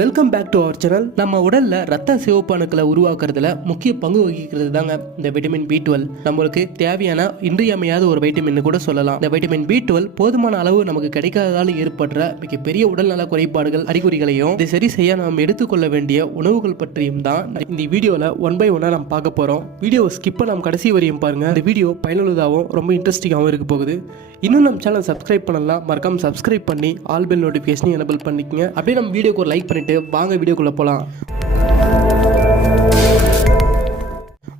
Welcome back to our channel. நம்ம உடல்ல ரத்த சிவப்பு அணுக்களை உருவாக்குறதுல முக்கிய பங்கு வகிக்கிறது தாங்க இந்த விட்டமின் B12. நம்மளுக்கு தேவையான இன்றியமையாத ஒரு வைட்டமின் கூட சொல்லலாம். இந்த விட்டமின் B12 போதுமான அளவு நமக்கு கிடைக்காததால் ஏற்படுற மிகப்பெரிய உடல்நல குறைபாடுகள் அறிகுறிகளையும் இதை சரி செய்ய நாம் எடுத்துக்கொள்ள வேண்டிய உணவுகள் பற்றியும் தான் இந்த வீடியோல ஒன் பை ஒன்னா நம்ம பார்க்க போறோம். வீடியோ ஸ்கிப் பண்ணாம கடைசி வரையும் பாருங்க. இந்த வீடியோ பயனுள்ளதாகவும் ரொம்ப இன்ட்ரெஸ்டிங்காகவும் இருக்க போகுது. இன்னும் நம்ம சேனல் சப்ஸ்கிரைப் பண்ணலாம், மறக்காம சப்ஸ்கிரைப் பண்ணி ஆல் பெல் நோட்டிஃபிகேஷன் எனேபிள் பண்ணிக்கங்க. அப்படியே நம்ம வீடியோக்கு ஒரு லைக் பண்ணிட்டு வாங்க வீடியோக்குள்ள போலாம்.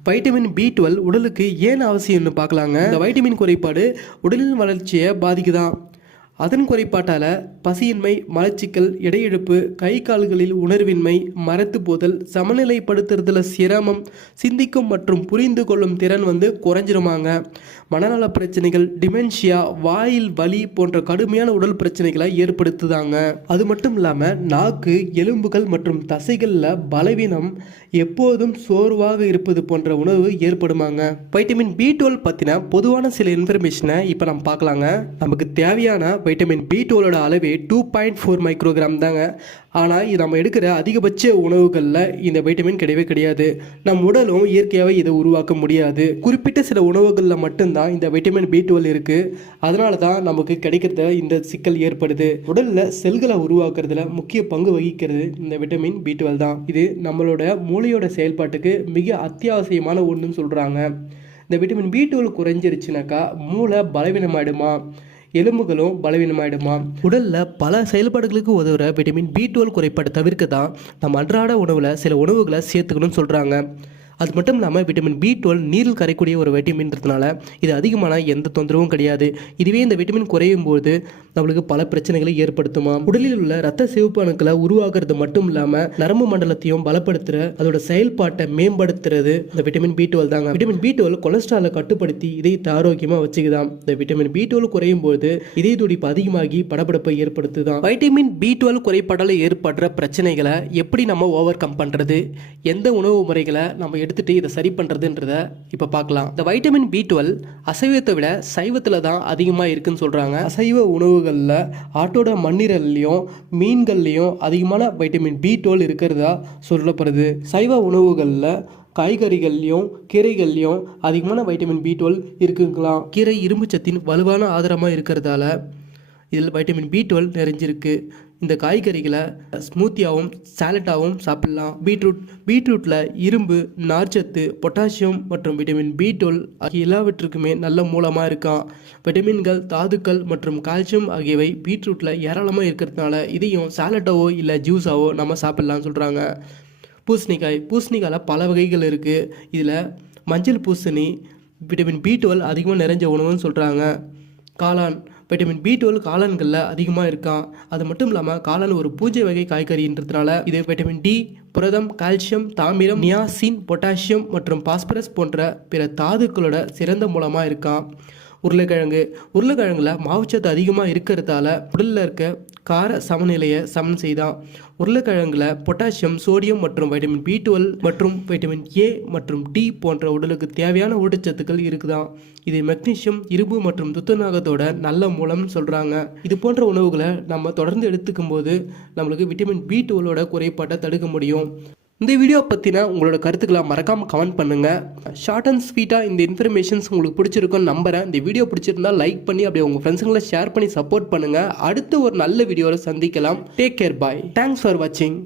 வைட்டமின் B12 உடலுக்கு ஏன் அவசியம்னு பார்க்கலாங்க. இந்த வைட்டமின் குறைபாடு உடலின் வளர்ச்சியை பாதிக்குதான். அதன் குறைபாட்டால் பசியின்மை, மலச்சிக்கல், எடையிழப்பு, கை கால்களில் உணர்வின்மை, மரத்து போதல், சமநிலைப்படுத்துறதுல சிரமம், சிந்திக்கும் மற்றும் புரிந்து கொள்ளும் திறன் குறைஞ்சிருமாங்க. மனநல பிரச்சனைகள், டிமென்ஷியா, வாயில் வலி போன்ற கடுமையான உடல் பிரச்சனைகளை ஏற்படுத்துதாங்க. அது மட்டும் இல்லாமல் நாக்கு, எலும்புகள் மற்றும் தசைகளில் பலவீனம், எப்போதும் சோர்வாக இருப்பது போன்ற உணர்வு ஏற்படுமாங்க. வைட்டமின் B12 பற்றின பொதுவான சில இன்ஃபர்மேஷனை இப்போ நம்ம பார்க்கலாங்க. நமக்கு தேவையான வைட்டமின் B12 அளவே 2.4 மைக்ரோகிராம் தாங்க. ஆனால் இது நம்ம எடுக்கிற அதிகபட்ச உணவுகளில் இந்த வைட்டமின் கிடையவே கிடையாது. நம் உடலும் இயற்கையாகவே இதை உருவாக்க முடியாது. குறிப்பிட்ட சில உணவுகளில் மட்டும்தான் இந்த வைட்டமின் B12 இருக்குது. அதனால தான் நமக்கு கிடைக்கிறத இந்த சிக்கல் ஏற்படுது. உடலில் செல்களை உருவாக்குறதுல முக்கிய பங்கு வகிக்கிறது இந்த வைட்டமின் B12 தான். இது நம்மளோட மூளையோட செயல்பாட்டுக்கு மிக அத்தியாவசியமான ஒன்றுன்னு சொல்கிறாங்க. இந்த வைட்டமின் B12 குறைஞ்சிருச்சுனாக்கா மூளை பலவீனமாயிடுமா, எலும்புகளும் பலவீனமாயிடுமா. உடலில் பல செயல்பாடுகளுக்கு உதவுற விட்டமின் B12 குறைபாடு தவிர்க்க தான் நம்ம அன்றாட உணவில் சில உணவுகளை சேர்த்துக்கணும்னு சொல்கிறாங்க. அது மட்டும் இல்லாமல் விட்டமின் B12 நீரில் கரைக்கூடிய ஒரு வைட்டமின்றதுனால இது அதிகமான எந்த தொந்தரவும் கிடையாது. இதுவே இந்த விட்டமின் குறையும் போது நம்மளுக்கு பல பிரச்சனைகளை ஏற்படுத்துமா. உடலில் உள்ள ரத்த சிவப்பு அணுக்களை உருவாக்குறது மட்டும் இல்லாமல் நரம்பு மண்டலத்தையும் பலப்படுத்துற, அதோட செயல்பாட்டை மேம்படுத்துறது இந்த விட்டமின் B12 தாங்க. விட்டமின் B12 கொலஸ்ட்ராலை கட்டுப்படுத்தி இதயத்தை ஆரோக்கியமாக வச்சுக்குதான். இந்த விட்டமின் B12 குறையும் போது இதய துடிப்பு அதிகமாகி படபடப்பை ஏற்படுத்துதான். வைட்டமின் B12 குறைபாடால் ஏற்படுற பிரச்சனைகளை எப்படி நம்ம ஓவர் கம் பண்ணுறது, எந்த உணவு முறைகளை நம்ம எடுத்துட்டு இதை சரி பண்ணுறதுன்றத இப்போ பார்க்கலாம். இந்த வைட்டமின் B12 அசைவத்தை விட சைவத்தில் தான் அதிகமாக இருக்குன்னு சொல்கிறாங்க. அசைவ உணவுகளில் ஆட்டோட மண்ணீரல்லையும் மீன்கள்லையும் அதிகமான வைட்டமின் B12 இருக்கிறதா சொல்லப்படுது. சைவ உணவுகளில் காய்கறிகள்லையும் கீரைகள்லையும் அதிகமான வைட்டமின் B12 இருக்குங்களாம். கீரை இரும்பு சத்தின் வலுவான ஆதாரமாக இருக்கிறதால இதில் வைட்டமின் B12 நிறைஞ்சிருக்கு. இந்த காய்கறிகளை ஸ்மூத்தியாகவும் சாலட்டாகவும் சாப்பிடலாம். பீட்ரூட்டில் இரும்பு, நார்ச்சத்து, பொட்டாசியம் மற்றும் விட்டமின் B12 ஆகிய எல்லாவற்றுக்குமே நல்ல மூலமாக இருக்கான். விட்டமின்கள், தாதுக்கள் மற்றும் கால்சியம் ஆகியவை பீட்ரூட்டில் ஏராளமாக இருக்கிறதுனால இதையும் சாலட்டாவோ இல்லை ஜூஸாவோ நம்ம சாப்பிட்லான்னு சொல்கிறாங்க. பூசணிக்காயில் பல வகைகள் இருக்குது. இதில் மஞ்சள் பூசணி விட்டமின் B12 அதிகமாக நிறைஞ்ச உணவுன்னு சொல்கிறாங்க. காளான், வைட்டமின் B12 காளான்களில் அதிகமாக இருக்கான். அது மட்டும் இல்லாமல் காளான் ஒரு பூஜை வகை காய்கறின்றதுனால இது வைட்டமின் D, புரதம், கால்சியம், தாமிரம், நியாசின், பொட்டாசியம் மற்றும் பாஸ்பரஸ் போன்ற பிற தாதுக்களோட சிறந்த மூலமாக இருக்கான். உருளைக்கிழங்குல மாவுச்சத்து அதிகமாக இருக்கிறதால உடலில் இருக்க கார சமநிலையை சமன் செய்தான். உருளைக்கிழங்குல பொட்டாசியம், சோடியம் மற்றும் வைட்டமின் B12 மற்றும் வைட்டமின் A மற்றும் D போன்ற உடலுக்கு தேவையான ஊட்டச்சத்துக்கள் இருக்குதான். இது மெக்னீசியம், இரும்பு மற்றும் துத்தநாகத்தோட நல்ல மூலம்னு சொல்கிறாங்க. இது போன்ற உணவுகளை நம்ம தொடர்ந்து எடுத்துக்கும் போது நம்மளுக்கு விட்டமின் B12 குறைபாட்டை தடுக்க முடியும். இந்த வீடியோ பற்றின உங்களோட கருத்துக்களை மறக்காமல் கமெண்ட் பண்ணுங்கள். ஷார்ட் அண்ட் ஸ்வீட்டாக இந்த இன்ஃபர்மேஷன்ஸ் உங்களுக்கு பிடிச்சிருக்குன்னு நம்புகிறேன். இந்த வீடியோ பிடிச்சிருந்தால் லைக் பண்ணி அப்படியே உங்கள் ஃப்ரெண்ட்ஸுங்களை ஷேர் பண்ணி சப்போர்ட் பண்ணுங்கள். அடுத்து ஒரு நல்ல வீடியோவில் சந்திக்கலாம். Take care, bye. Thanks for வாட்சிங்.